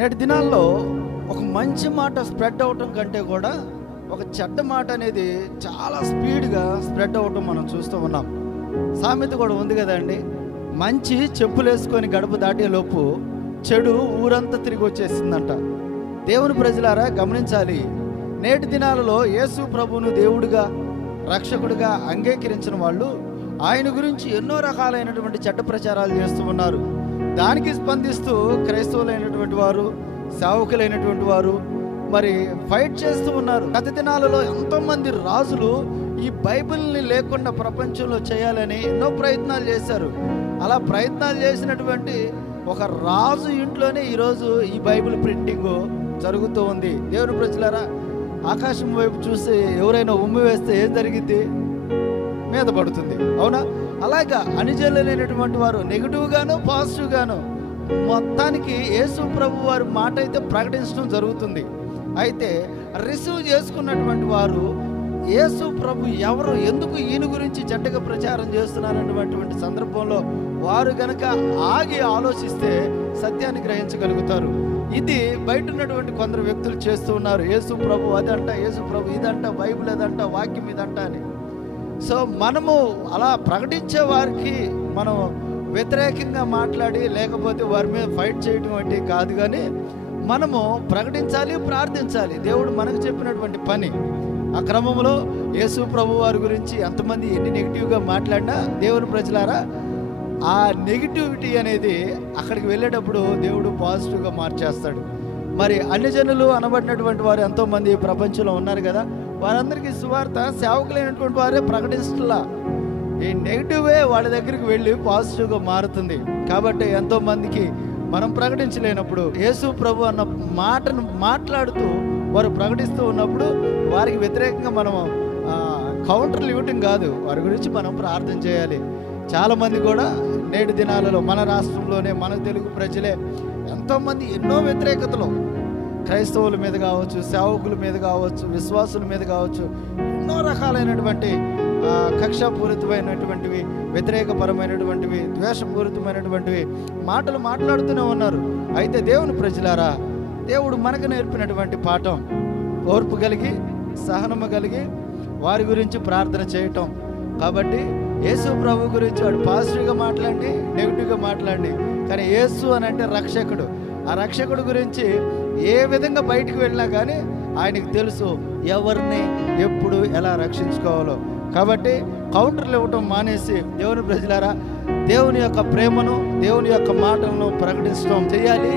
నేటి దినాల్లో ఒక మంచి మాట స్ప్రెడ్ అవటం కంటే కూడా ఒక చెడ్డ మాట అనేది చాలా స్పీడ్గా స్ప్రెడ్ అవటం మనం చూస్తూ ఉన్నాం. సామెత కూడా ఉంది కదండి, మంచి చెప్పులు వేసుకొని గడప దాటేలోపు చెడు ఊరంతా తిరిగి వచ్చేసిందంట. దేవుని ప్రజలారా గమనించాలి, నేటి దినాలలో యేసు ప్రభువును దేవుడిగా రక్షకుడిగా అంగీకరించిన వాళ్ళు ఆయన గురించి ఎన్నో రకాలైనటువంటి చెడ్డ ప్రచారాలు చేస్తూ ఉన్నారు. దానికి స్పందిస్తూ క్రైస్తవులైనటువంటి వారు, సేవకులైనటువంటి వారు మరి ఫైట్ చేస్తూ ఉన్నారు. గత దినాలలో ఎంతోమంది రాజులు ఈ బైబిల్ని లేకుండా ప్రపంచంలో చేయాలని ఎన్నో ప్రయత్నాలు చేశారు. అలా ప్రయత్నాలు చేసినటువంటి ఒక రాజు ఇంట్లోనే ఈరోజు ఈ బైబిల్ ప్రింటింగ్ జరుగుతూ ఉంది. దేవుని ప్రజలారా, ఆకాశం వైపు చూసి ఎవరైనా ఉమ్మి వేస్తే ఏం జరిగింది? మీద పడుతుంది, అవునా? అలాగా అనిజలైనటువంటి వారు నెగిటివ్గాను పాజిటివ్గాను మొత్తానికి యేసు ప్రభు వారి మాట అయితే ప్రకటించడం జరుగుతుంది. అయితే రిసీవ్ చేసుకున్నటువంటి వారు యేసు ప్రభు ఎవరు, ఎందుకు ఈయన గురించి చెడ్డగా ప్రచారం చేస్తున్నారన్నటువంటి సందర్భంలో వారు గనక ఆగి ఆలోచిస్తే సత్యాన్ని గ్రహించగలుగుతారు. ఇది బయట ఉన్నటువంటి కొందరు వ్యక్తులు చేస్తూ ఉన్నారు. యేసు ప్రభు అదంట, యేసు ప్రభు ఇదంట, బైబిల్ అదంట, వాక్యం ఇదంట అని. సో మనము అలా ప్రకటించే వారికి మనం వ్యతిరేకంగా మాట్లాడి లేకపోతే వారి మీద ఫైట్ చేయడం అంటే కాదు, కానీ మనము ప్రకటించాలి, ప్రార్థించాలి. దేవుడు మనకు చెప్పినటువంటి పని. ఆ క్రమంలో యేసు ప్రభు వారి గురించి ఎంతమంది ఎన్ని నెగిటివ్గా మాట్లాడినా దేవుని ప్రజలారా, ఆ నెగిటివిటీ అనేది అక్కడికి వెళ్ళేటప్పుడు దేవుడు పాజిటివ్గా మార్చేస్తాడు. మరి అన్ని జనులు అనబడినటువంటి వారు ఎంతోమంది ప్రపంచంలో ఉన్నారు కదా, వారందరికీ సువార్త సేవకులైనటువంటి వారే ప్రకటిస్తలా. ఈ నెగిటివే వాళ్ళ దగ్గరికి వెళ్ళి పాజిటివ్గా మారుతుంది. కాబట్టి ఎంతోమందికి మనం ప్రకటించలేనప్పుడు యేసు ప్రభు అన్న మాటను మాట్లాడుతూ వారు ప్రకటిస్తూ ఉన్నప్పుడు వారికి వ్యతిరేకంగా మనం కౌంటర్లు ఇవ్వటం కాదు, వారి గురించి మనం ప్రార్థన చేయాలి. చాలామంది కూడా నేటి దినాలలో మన రాష్ట్రంలోనే మన తెలుగు ప్రజలే ఎంతోమంది ఎన్నో వ్యతిరేకతలు క్రైస్తవుల మీద కావచ్చు, సేవకుల మీద కావచ్చు, విశ్వాసుల మీద కావచ్చు, ఎన్నో రకాలైనటువంటి కక్షాపూరితమైనటువంటివి, వ్యతిరేకపరమైనటువంటివి, ద్వేషపూరితమైనటువంటివి మాటలు మాట్లాడుతూనే ఉన్నారు. అయితే దేవుని ప్రజలారా, దేవుడు మనకు నేర్పినటువంటి పాఠం ఓర్పు కలిగి, సహనము కలిగి వారి గురించి ప్రార్థన చేయటం. కాబట్టి యేసు ప్రభు గురించి వాడు పాజిటివ్గా మాట్లాడి, నెగిటివ్గా మాట్లాడి, కానీ యేసు అని అంటే రక్షకుడు. ఆ రక్షకుడు గురించి ఏ విధంగా బయటికి వెళ్ళినా కానీ ఆయనకు తెలుసు ఎవరిని ఎప్పుడు ఎలా రక్షించుకోవాలో. కాబట్టి కౌంటర్లు ఇవ్వటం మానేసి దేవుని ప్రజలారా, దేవుని యొక్క ప్రేమను, దేవుని యొక్క మాటలను ప్రకటించడం చేయాలి.